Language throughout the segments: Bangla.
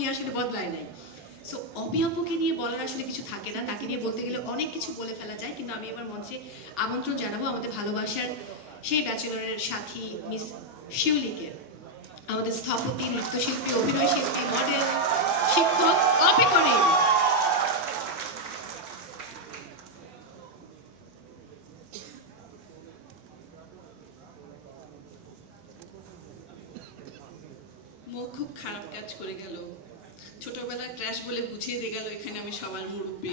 উনি আসলে বদলায় নাই। সো অপি আপুকে নিয়ে বলার আসলে কিছু থাকে না, তাকে নিয়ে বলতে গেলে অনেক কিছু বলে ফেলা যায়, কিন্তু আমি এবার মঞ্চে আমন্ত্রণ জানাবো আমাদের ভালোবাসার সেই ব্যাচেলরের সাথী মিস শিউলিকে, আমাদের স্থপতি, নৃত্যশিল্পী, অভিনয় শিল্পী, মডেল, শিক্ষক অপি করিম। মুখ খুব খারাপ কাজ করে গেল, ছোটবেলায় ক্র্যাশ বলে বুঝিয়ে দিয়ে গেল এখানে আমি সবার মুরব্বী।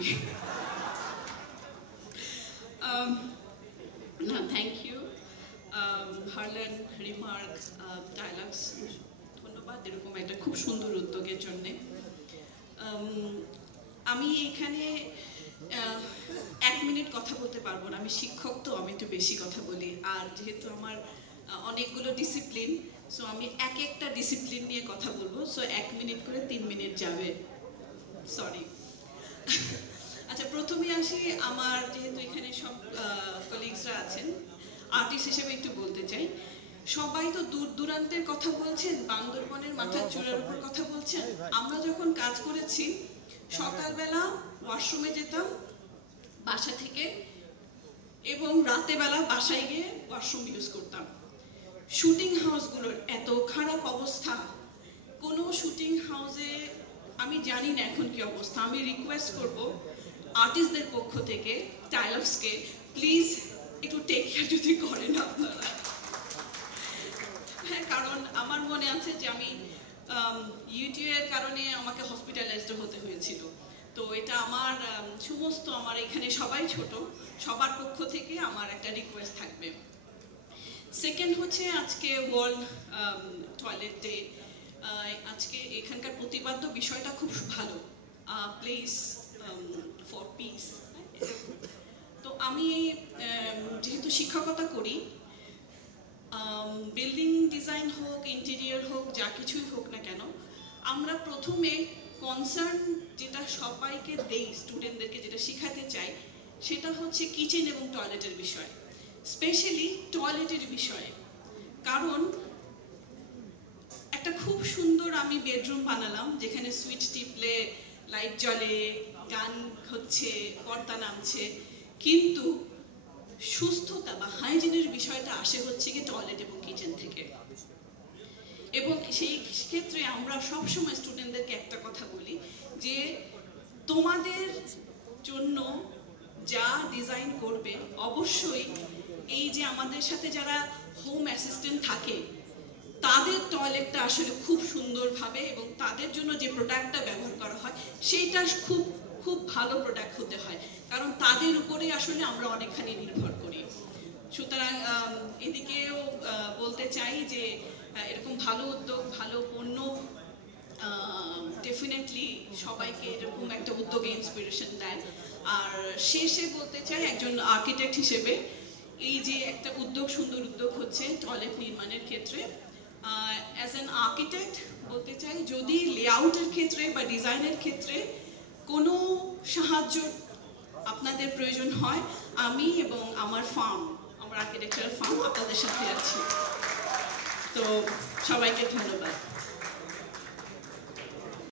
না, থ্যাংক ইউ হারলেন, রিমার্ক, ডায়ালগস, ধন্যবাদ এরকম একটা খুব সুন্দর উদ্যোগের জন্যে। আমি এখানে 1 মিনিট কথা বলতে পারবো না, আমি শিক্ষক তো, আমি একটু বেশি কথা বলি। আর যেহেতু আমার অনেকগুলো ডিসিপ্লিন, সো আমি একটা ডিসিপ্লিন নিয়ে কথা বলবো, সো 1 মিনিট করে 3 মিনিট যাবে, সরি। আচ্ছা, প্রথমে আসি, আমার যেহেতু এখানে সব কলিগসরা আছেন, আর্টিস্ট হিসেবে একটু বলতে চাই। সবাই তো দূর দূরান্তের কথা বলছেন, বান্দরবনের মাথার চূড়ার উপর কথা বলছেন। আমরা যখন কাজ করেছি, সকালবেলা ওয়াশরুমে যেতাম বাসা থেকে, এবং রাতেবেলা বাসায় গিয়ে ওয়াশরুম ইউজ করতাম। শুটিং হাউসগুলোর এত খারাপ অবস্থা, কোনো শুটিং হাউসে আমি জানি না এখন কি অবস্থা। আমি রিকোয়েস্ট করব আর্টিস্টদের পক্ষ থেকে, ডায়ালগসকে, প্লিজ একটু টেক কেয়ার যদি করেন আপনারা। হ্যাঁ, কারণ আমার মনে আছে যে আমি ইউটিউবের কারণে আমাকে হসপিটালাইজড হতে হয়েছিল। তো এটা আমার সমস্ত, আমার এখানে সবাই ছোট, সবার পক্ষ থেকে আমার একটা রিকোয়েস্ট থাকবে। সেকেন্ড হচ্ছে, আজকে ওয়ার্ল্ড টয়লেট ডে। আজকে এখানকার প্রতিবাদ্য বিষয়টা খুব ভালো, প্লেস ফর পিস। তো আমি যেহেতু শিক্ষকতা করি, বিল্ডিং ডিজাইন হোক, ইন্টেরিয়র হোক, যা কিছুই হোক না কেন, আমরা প্রথমে কনসার্ন যেটা সবাইকে দেই, স্টুডেন্টদেরকে যেটা শেখাতে চাই, সেটা হচ্ছে কিচেন এবং টয়লেটের বিষয়, স্পেশালি টয়লেটের বিষয়ে। কারণ একটা খুব সুন্দর আমি বেডরুম বানালাম, যেখানে সুইচ টিপলে লাইট জ্বলে, গান হচ্ছে, পর্দা নামছে, কিন্তু সুস্থতা বা হাইজিনের বিষয়টা আসে হচ্ছে কি টয়লেট এবং কিচেন থেকে। এবং সেই ক্ষেত্রে আমরা সবসময় স্টুডেন্টদেরকে একটা কথা বলি যে তোমাদের জন্য যা ডিজাইন করবে, অবশ্যই এই যে আমাদের সাথে যারা হোম অ্যাসিস্ট্যান্ট থাকে, তাদের টয়লেটটা আসলে খুব সুন্দরভাবে এবং তাদের জন্য যে প্রোডাক্টটা ব্যবহার করা হয় সেইটা খুব খুব ভালো প্রোডাক্ট হতে হয়, কারণ তাদের উপরেই আসলে আমরা অনেকখানি নির্ভর করি। সুতরাং এদিকেও বলতে চাই যে এরকম ভালো উদ্যোগ, ভালো পণ্য ডেফিনেটলি সবাইকে এরকম একটা উদ্যোগে ইন্সপিরেশন দেয়। আর শেষে বলতে চাই, একজন আর্কিটেক্ট হিসেবে এই যে একটা উদ্যোগ, সুন্দর উদ্যোগ হচ্ছে টয়লেট নির্মাণের ক্ষেত্রে, অ্যাজ অ্যান আর্কিটেক্ট বলতে চাই, যদি লেআউটের ক্ষেত্রে বা ডিজাইনের ক্ষেত্রে কোনো সাহায্য আপনাদের প্রয়োজন হয়, আমি এবং আমার ফার্ম, আমার আর্কিটেকচারাল ফার্ম আপনাদের সাথে আছি। তো সবাইকে ধন্যবাদ।